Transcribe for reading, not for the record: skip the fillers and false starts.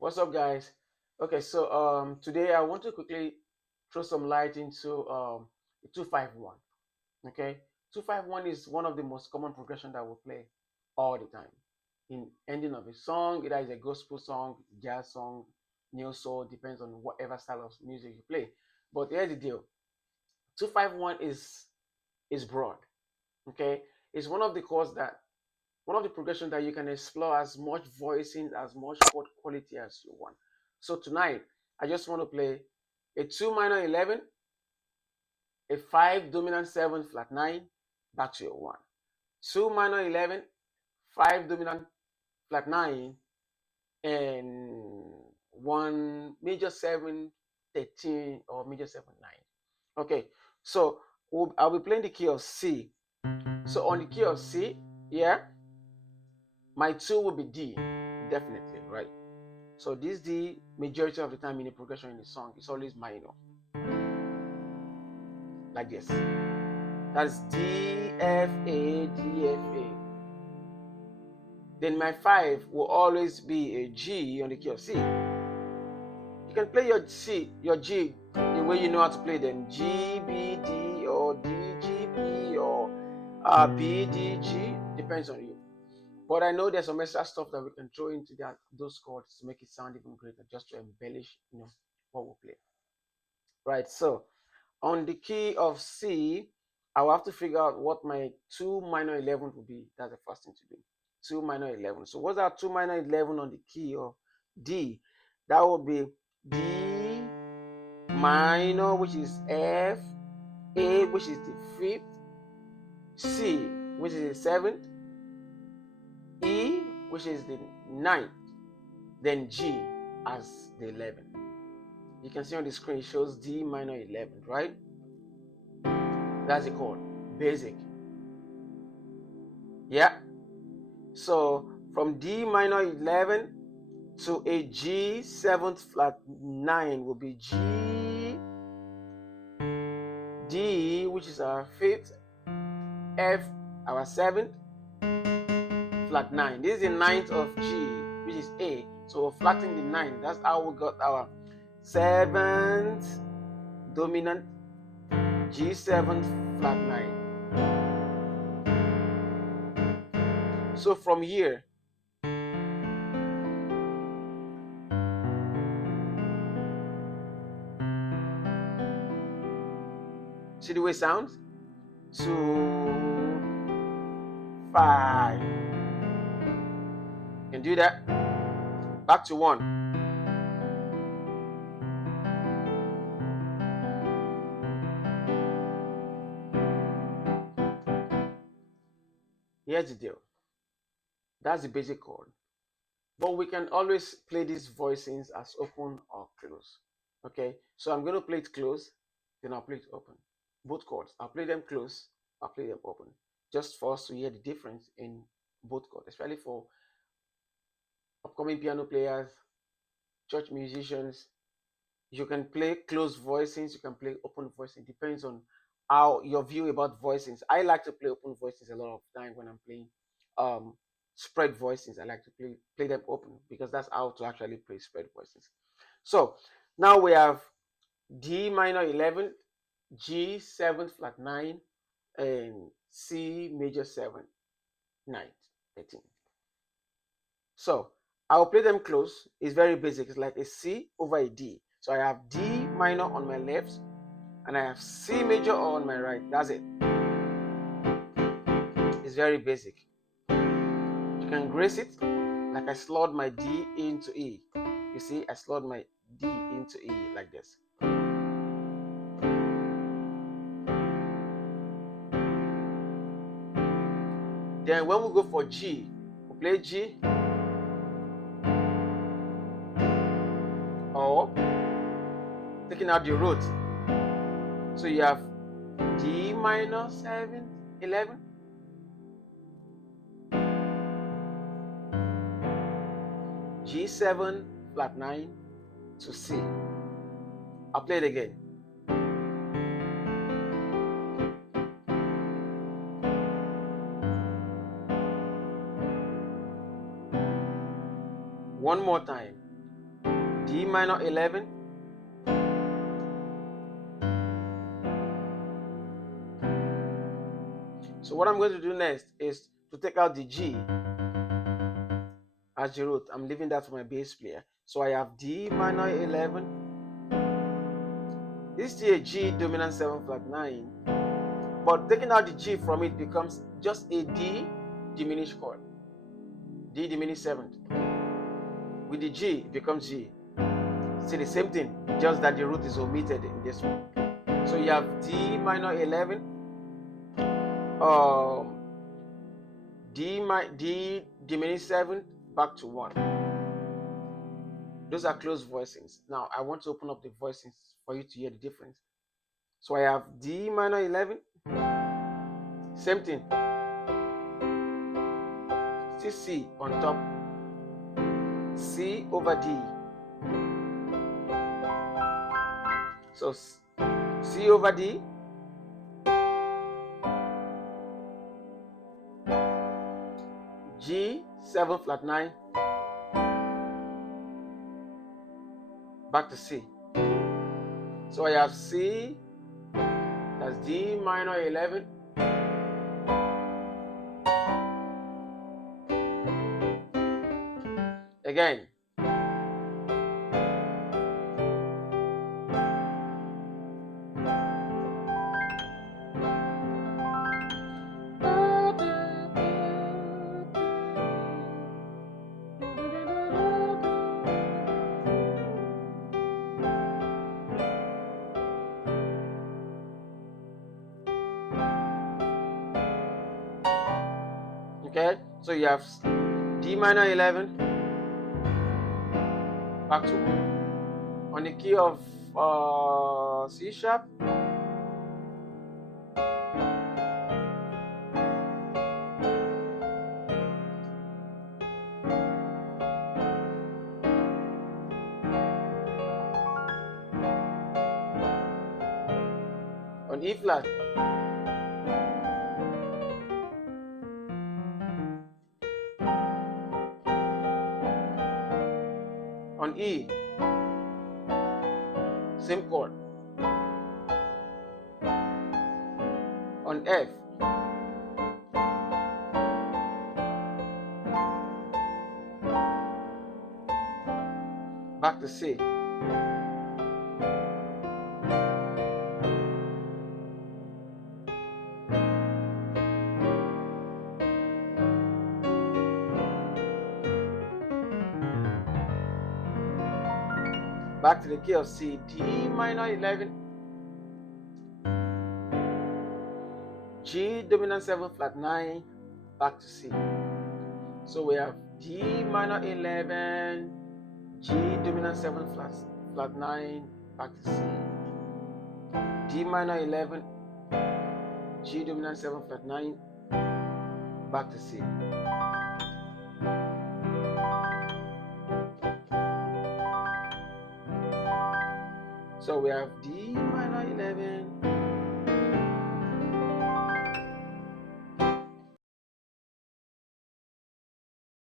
What's up, guys? Okay, so today I want to quickly throw some light into 251. Okay, 251 is one of the most common progression that we play all the time in ending of a song. Either it's a gospel song, jazz song, neo soul, depends on whatever style of music you play. But here's the deal: 251 is broad. Okay, it's one of the chords that one of the progressions that you can explore as much voicing, as much chord quality as you want. So tonight, I just want to play a 2 minor 11, a 5 dominant 7 flat 9, back to your 1. 2 minor 11, 5 dominant flat 9, and 1 major 7, 13, or major 7, 9. Okay, so I'll be playing the key of C. So on the key of C, yeah, my 2 will be D, definitely, right? So this D, majority of the time in the progression in the song, is always minor, like this. That's D, F, A, D, F, A. Then my 5 will always be a G on the key of C. You can play your C, your G, the way you know how to play them. G, B, D, or D, G, B, or B, D, G, depends on you. But I know there's some extra stuff that we can throw into those chords to make it sound even greater, just to embellish, what we play. Right, so on the key of C, I will have to figure out what my 2 minor 11 will be. That's the first thing to do. 2 minor 11. So what's our 2 minor 11 on the key of D? That would be D minor, which is F, A, which is the 5th, C, which is the 7th, E, which is the 9th, then G as the 11th. You can see on the screen it shows D minor 11, right? That's the chord, basic. Yeah. So from D minor 11 to a G 7th flat 9 will be G, D, which is our 5th, F, our 7th, flat 9. This is the 9th of G, which is A. So we're flattening the 9. That's how we got our 7th dominant G7 flat 9. So from here, see the way it sounds? 2, 5. You can do that. Back to 1. Here's the deal. That's the basic chord. But we can always play these voicings as open or close. Okay, so I'm going to play it close, then I'll play it open. Both chords. I'll play them close, I'll play them open. Just for us to hear the difference in both chords, especially for upcoming piano players, church musicians. You can play close voicings, you can play open voicing. Depends on how your view about voicings. I like to play open voicings a lot of time when I'm playing um spread voicings. I like to play them open because that's how to actually play spread voicings. So now we have D minor 11, G 7th flat 9, and C major 7, 9, 13. So I'll play them close. It's very basic. It's like a C over a D. So I have D minor on my left and I have C major on my right. That's it. It's very basic. You can grace it like I slot my D into E. You see, I slot my D into E like this. Then when we go for G, we play G or taking out the root. So you have D minor 7, 11, G7 flat 9 to C. I'll play it again. One more time. D minor 11, so what I'm going to do next is to take out the G as the root. I'm leaving that for my bass player. So I have D minor 11. This is still a G dominant 7 flat 9, but taking out the G from it becomes just a D diminished chord. D diminished 7th. With the G, it becomes G. See the same thing, just that the root is omitted in this one. So you have D minor 11, D diminished 7th back to 1. Those are closed voicings. Now I want to open up the voicings for you to hear the difference. So I have D minor 11, same thing, still C on top, C over D. So C over D, G 7 flat 9, back to C. So I have C, that's D minor 11, again, okay, so you have D minor 11 back to 1 on the key of C sharp, on E flat, on E, same chord, on F, back to C. Back to the key of C, D minor 11, G dominant 7 flat 9, back to C. So we have D minor 11, G dominant 7 flat 9, back to C. D minor 11, G dominant 7 flat 9, back to C. So we have D minor 11,